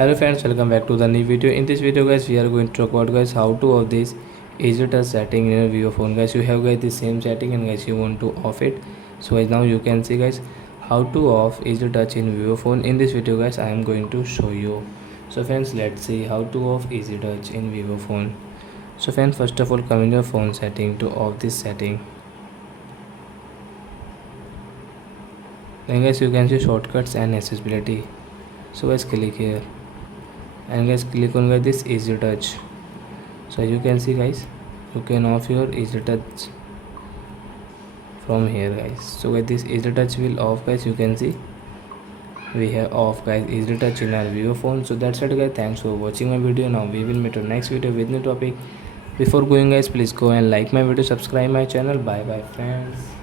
Hello friends, welcome back to the new video. In this video guys, we are going to talk about guys how to off this easy touch setting in your Vivo phone. Guys, you have guys the same setting and guys you want to off it. So guys, now you can see guys how to off easy touch in Vivo phone. In this video guys, I am going to show you. So friends, let's see how to off easy touch in Vivo phone. So friends, first of all, come in your phone setting to off this setting. Then guys, you can see shortcuts and accessibility. So guys, click here and guys click on guys this easy touch. So you can see guys, you can off your easy touch from here guys. So guys, this easy touch will off guys. You can see we have off guys easy touch in our Vivo phone. So that's it guys, thanks for watching my video. Now we will meet our next video with new topic. Before going guys, please go and like my video, subscribe my channel. Bye bye friends.